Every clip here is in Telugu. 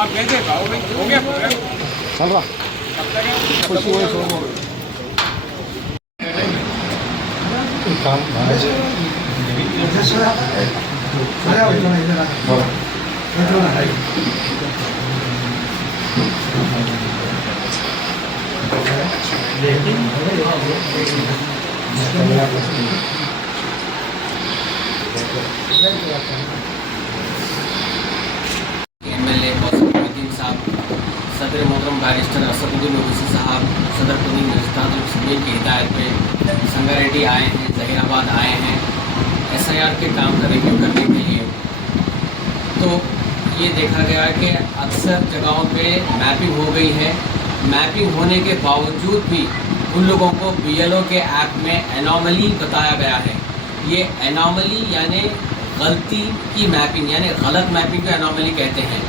आप कैसे खाओ भाई, हो गया प्रोग्राम? चल रहा कब तक है? खुशी हुई सो काम एमएलए कौसमुद्दीन साहब, सदर मोहतरम बैरिस्टर असदुद्दीन ओवैसी साहब, सदर कुनी मुश्ताक समीर की हिदायत पे संगारेड्डी आए हैं, जहीराबाद आए हैं एसआईआर के काम का रिव्यू करने के लिए। तो ये देखा गया है कि अक्सर जगहों पे मैपिंग हो गई है। मैपिंग होने के बावजूद भी उन लोगों को बीएलओ के ऐप में एनॉमली बताया गया है। ये एनॉमली यानी गलती की मैपिंग, यानी गलत मैपिंग को एनॉमली कहते हैं।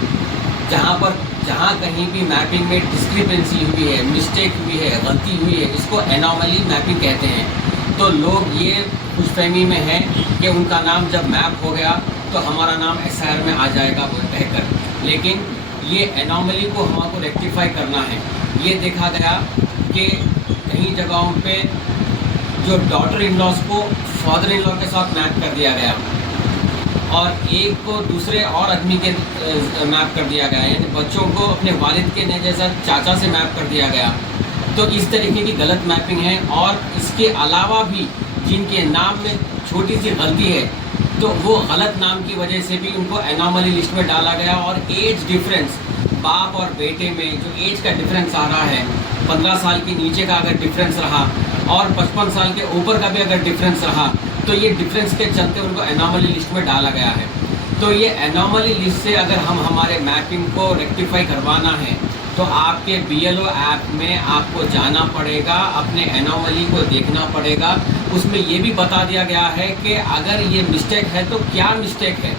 जहाँ कहीं भी मैपिंग में डिस्क्रिपेंसी हुई है, मिस्टेक हुई है, गलती हुई है, इसको एनॉमली मैपिंग कहते हैं। तो लोग ये खुशफहमी में हैं कि उनका नाम जब मैप हो गया तो हमारा नाम एसआईआर में आ जाएगा वो कहकर, लेकिन ये एनॉमली को हमको रेक्टिफाई करना है। ये देखा गया कि कई जगहों पे जो डॉटर इन लॉज को फादर इन लॉ के साथ मैप कर दिया गया और एक को दूसरे और आदमी के मैप कर दिया गया, यानी बच्चों को अपने वालिद के जैसा चाचा से मैप कर दिया गया। तो इस तरीके की गलत मैपिंग है। और इसके अलावा भी जिनके नाम में छोटी सी गलती है तो वो गलत नाम की वजह से भी उनको एनॉमली लिस्ट में डाला गया। और एज डिफरेंस, बाप और बेटे में जो एज का डिफरेंस आ रहा है, 15 साल के नीचे का अगर डिफरेंस रहा और 55 साल के ऊपर का भी अगर डिफरेंस रहा तो ये डिफरेंस के चलते उनको एनॉमली लिस्ट में डाला गया है। तो ये एनॉमली लिस्ट से अगर हम हमारे मैपिंग को रेक्टिफाई करवाना है तो आपके बीएलओ ऐप में आपको जाना पड़ेगा, अपने एनॉमली को देखना पड़ेगा। उसमें ये भी बता दिया गया है कि अगर ये मिस्टेक है तो क्या मिस्टेक है,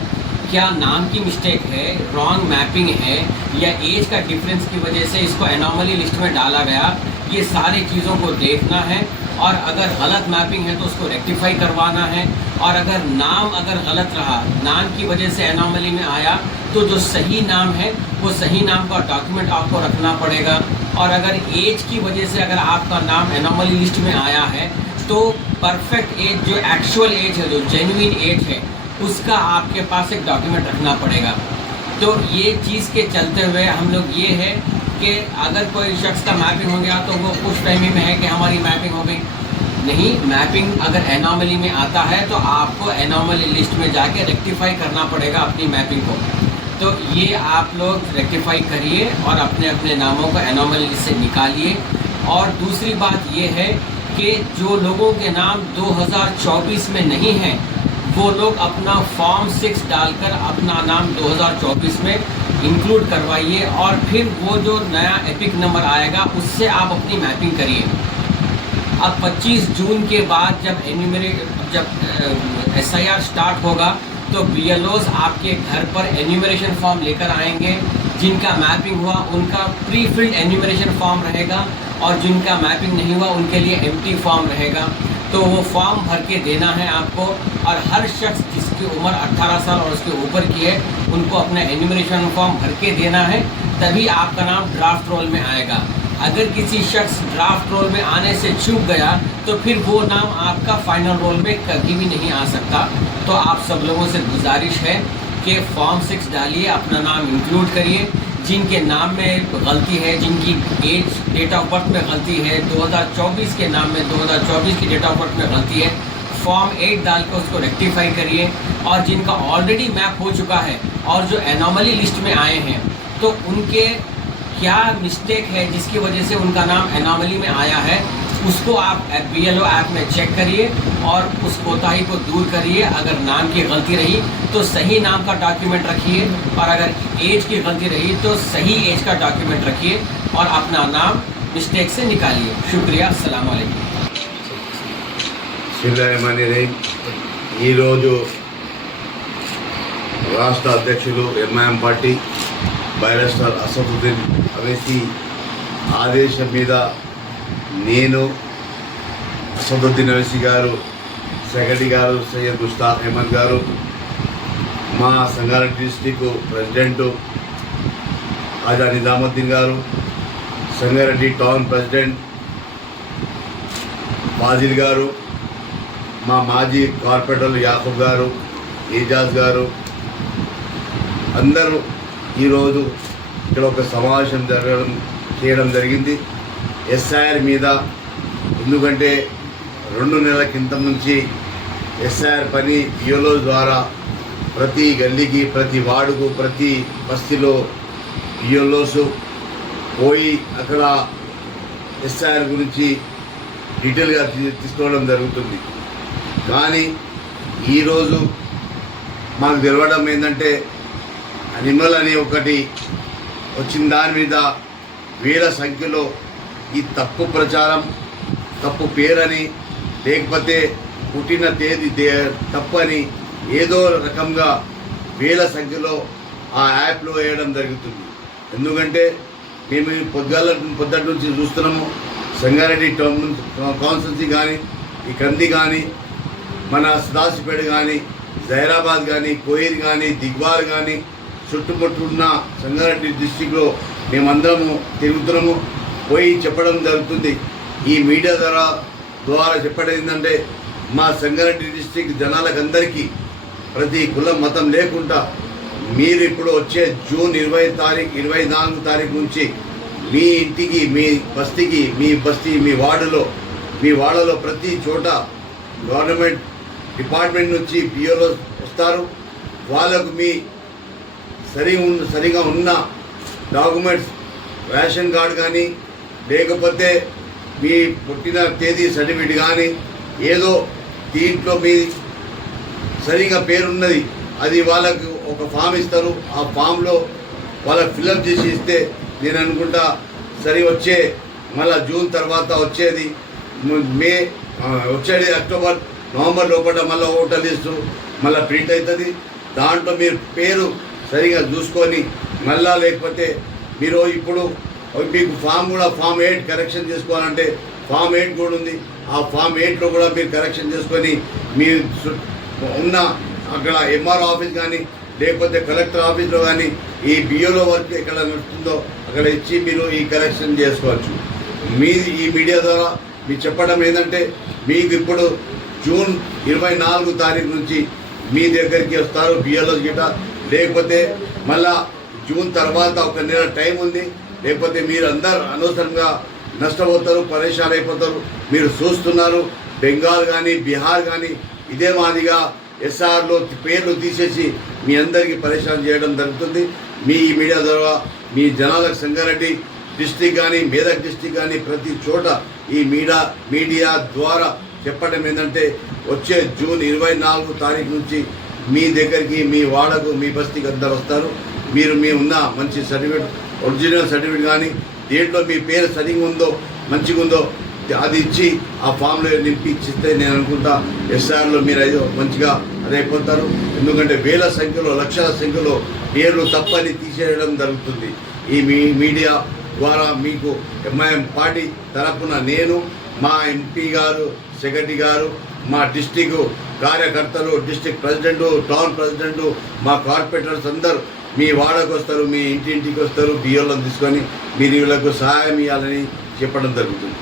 क्या नाम की मिस्टेक है, रॉन्ग मैपिंग है या एज का डिफरेंस की वजह से इसको एनॉमली लिस्ट में डाला गया। ये सारी चीज़ों को देखना है और अगर गलत मैपिंग है तो उसको रेक्टिफाई करवाना है। और अगर नाम गलत रहा, नाम की वजह से एनॉमली में आया तो जो सही नाम है वो सही नाम का डॉक्यूमेंट आपको रखना पड़ेगा। और अगर एज की वजह से अगर आपका नाम एनॉमली लिस्ट में आया है तो परफेक्ट एज, जो एक्चुअल एज है, जो जेन्युइन एज है, उसका आपके पास एक डॉक्यूमेंट रखना पड़ेगा। तो ये चीज़ के चलते हुए हम लोग ये है कि अगर कोई शख्स का मैपिंग हो गया तो वो खुशफहमी में है कि हमारी मैपिंग हो गई। नहीं, मैपिंग अगर एनॉमली में आता है तो आपको एनॉमली लिस्ट में जाके रेक्टिफाई करना पड़ेगा अपनी मैपिंग को। तो ये आप लोग रेक्टिफाई करिए और अपने अपने नामों को एनॉमली लिस्ट से निकालिए। और दूसरी बात ये है कि जो लोगों के नाम 2024 में नहीं हैं वो लोग अपना फॉर्म 6 डालकर अपना नाम 2024 में इंक्लूड करवाइए और फिर वो जो नया एपिक नंबर आएगा उससे आप अपनी मैपिंग करिए। अब 25 जून के बाद जब एसआईआर स्टार्ट होगा तो बीएलओज आपके घर पर एन्यूमरेशन फॉर्म लेकर आएंगे। जिनका मैपिंग हुआ उनका प्री फिल्ड एन्यूमरेशन फॉर्म रहेगा और जिनका मैपिंग नहीं हुआ उनके लिए एम्प्टी फॉर्म रहेगा। तो वो फॉर्म भर के देना है आपको। और हर शख्स जिसकी उम्र 18 साल और उसके ऊपर की है उनको अपना एन्यूमरेशन फॉर्म भर के देना है, तभी आपका नाम ड्राफ्ट रोल में आएगा। अगर किसी शख्स ड्राफ्ट रोल में आने से चूक गया तो फिर वो नाम आपका फाइनल रोल में कभी भी नहीं आ सकता। तो आप सब लोगों से गुजारिश है कि फॉर्म 6 डालिए, अपना नाम इंक्लूड करिए। जिनके नाम में गलती है, जिनकी एज डेट ऑफ बर्थ में गलती है, 2024 के नाम में 2024 की डेट ऑफ बर्थ में गलती है, फॉर्म 8 डाल के उसको रेक्टिफाई करिए। और जिनका ऑलरेडी मैप हो चुका है और जो एनॉमली लिस्ट में आए हैं तो उनके क्या मिस्टेक है जिसकी वजह से उनका नाम एनॉमली में आया है, उसको आप बीएलओ ऐप में चेक करिए और उस कोताही को दूर करिए। अगर नाम की गलती रही तो सही नाम का डॉक्यूमेंट रखिए और अगर एज की गलती रही तो सही एज का डॉक्यूमेंट रखिए और अपना नाम मिस्टेक से निकालिए। शुक्रिया, अस्सलाम वालेकुम। బిస్మిల్లాహిర్రహ్మానిర్రహీం। ఈరోజు రాష్ట్ర అధ్యక్షులు MIM party barrister Asaduddin Owaisi ఆదేశం మీద నేను, అసదుద్దీన్ ఓవైసీ గారు, సెక్రటరీ గారు సయ్యద్ ముస్తాక్ అహ్మద్ గారు, మా సంగారెడ్డి డిస్టిక్ ప్రెసిడెంటు ఆజా నిజాముద్దీన్ గారు, సంగారెడ్డి టౌన్ ప్రెసిడెంట్ ఫాజిల్ గారు, మా మాజీ కార్పొరేటర్లు యాకూబ్ గారు, ఏజాజ్ గారు అందరూ ఈరోజు ఇక్కడ ఒక సమావేశం చేయడం జరిగింది ఎస్ఐఆర్ మీద. ఎందుకంటే 2 నెలల కింద నుంచి ఎస్ఐఆర్ పని బియోలో ద్వారా ప్రతి గల్లీకి, ప్రతి వార్డుకు, ప్రతి బస్తీలో బియోలోస్ పోయి అక్కడ ఎస్ఐఆర్ గురించి డీటెయిల్గా తీసుకోవడం జరుగుతుంది. కానీ ఈరోజు మాకు తెలవడం ఏంటంటే అనిమల్ అని ఒకటి వచ్చిన దాని మీద వేల సంఖ్యలో ఈ తప్పు ప్రచారం, తప్పు పేరని, లేకపోతే పుట్టిన తేదీ తప్పు అని ఏదో రకంగా వేల సంఖ్యలో ఆ యాప్లో వేయడం జరుగుతుంది. ఎందుకంటే మేము పొద్దుటి నుంచి చూస్తున్నాము, సంగారెడ్డి టౌన్ కాన్స్టిట్యున్సీ కానీ, ఈ కంది కానీ, మన సదాశివపేట కానీ, జహీరాబాద్ కానీ, కోయిర్ కానీ, దిగ్వాల్ కానీ, చుట్టుముట్టున్న సంగారెడ్డి డిస్టిక్లో మేమందరము తిరుగుతున్నాము, పోయి చెప్పడం జరుగుతుంది. ఈ మీడియా ద్వారా చెప్పడం ఏంటంటే మా సంగారెడ్డి డిస్టిక్ జనాలకందరికీ ప్రతి కులం మతం లేకుండా మీరు ఇప్పుడు వచ్చే జూన్ 24 తారీఖు నుంచి మీ ఇంటికి, మీ బస్తీకి, మీ వార్డులో ప్రతి చోట గవర్నమెంట్ డిపార్ట్మెంట్ నుంచి బియోలో వస్తారు. వాళ్ళకు మీ సరిగా ఉన్న డాక్యుమెంట్స్, రేషన్ కార్డు కానీ, లేకపోతే మీ పుట్టిన తేదీ సర్టిఫికేట్ కానీ, ఏదో దీంట్లో మీ సరిగా పేరున్నది అది వాళ్ళకు ఒక ఫామ్ ఇస్తారు. ఆ ఫామ్లో వాళ్ళకి ఫిల్అప్ చేసి ఇస్తే నేను అనుకుంటా వచ్చే మళ్ళీ జూన్ తర్వాత వచ్చేది అక్టోబర్, నవంబర్ లోపల మళ్ళీ ఓటర్ లిస్టు మళ్ళీ ప్రింట్ అవుతుంది. దాంట్లో మీరు పేరు సరిగా చూసుకొని మళ్ళా, లేకపోతే మీరు ఇప్పుడు మీకు ఫామ్ 8 కరెక్షన్ చేసుకోవాలంటే ఫామ్ 8 కూడా ఉంది. ఆ ఫామ్ 8లో కూడా మీరు కరెక్షన్ చేసుకొని మీ ఉన్న అక్కడ ఎంఆర్ఓ ఆఫీస్ కానీ, లేకపోతే కలెక్టర్ ఆఫీస్లో కానీ ఈ బియోలో వర్క్ ఎక్కడ నడుస్తుందో అక్కడ ఇచ్చి మీరు ఈ కరెక్షన్ చేసుకోవచ్చు. ఈ మీడియా ద్వారా మీకు చెప్పడం ఏంటంటే మీకు ఇప్పుడు జూన్ 24 తారీఖు నుంచి మీ దగ్గరికి వస్తారు బియోలో గిట, లేకపోతే మళ్ళా జూన్ తర్వాత 1 నెల టైం ఉంది. లేకపోతే మీరు అందరు అనవసరంగా నష్టపోతారు, పరేషాన్ అయిపోతారు. మీరు చూస్తున్నారు బెంగాల్ కానీ, బీహార్ కానీ ఇదే మాదిగా ఎస్ఆర్లో పేర్లు తీసేసి మీ అందరికీ పరేషాన్ చేయడం జరుగుతుంది. మీ ఈ మీడియా ద్వారా మీ జనాలకు సంగారెడ్డి డిస్టిక్ కానీ, మేదక్ డిస్టిక్ కానీ ప్రతి చోట ఈ మీడియా ద్వారా చెప్పడం ఏంటంటే వచ్చే జూన్ 24 తారీఖు నుంచి మీ దగ్గరికి, మీ వాడకు, మీ బస్తీకి అందరు వస్తారు. మీరు మీ ఉన్న మంచి సర్టిఫికేట్, ఒరిజినల్ సర్టిఫికేట్ కానీ, దేంట్లో మీ పేరు సరిగా ఉందో, మంచిగా ఉందో అది ఇచ్చి ఆ ఫామ్లో నింపి ఇచ్చిస్తే నేను అనుకుంటా ఎస్ఆర్లో మీరు మంచిగా అదైపోతారు. ఎందుకంటే వేల సంఖ్యలో, లక్షల సంఖ్యలో పేర్లు తప్పని తీసేయడం జరుగుతుంది. ఈ మీడియా ద్వారా మీకు ఎంఐఎం పార్టీ తరఫున నేను, మా ఎంపీ గారు, సెక్రటరీ గారు, మా డిస్టిక్ కార్యకర్తలు, డిస్టిక్ ప్రెసిడెంటు, టౌన్ ప్రెసిడెంటు, మా కార్పొరేటర్స్ అందరూ మీ వాడకు వస్తారు, మీ ఇంటింటికి వస్తారు. బియ్యంలో తీసుకొని మీరు వీళ్ళకు సహాయం ఇవ్వాలని చెప్పడం జరుగుతుంది.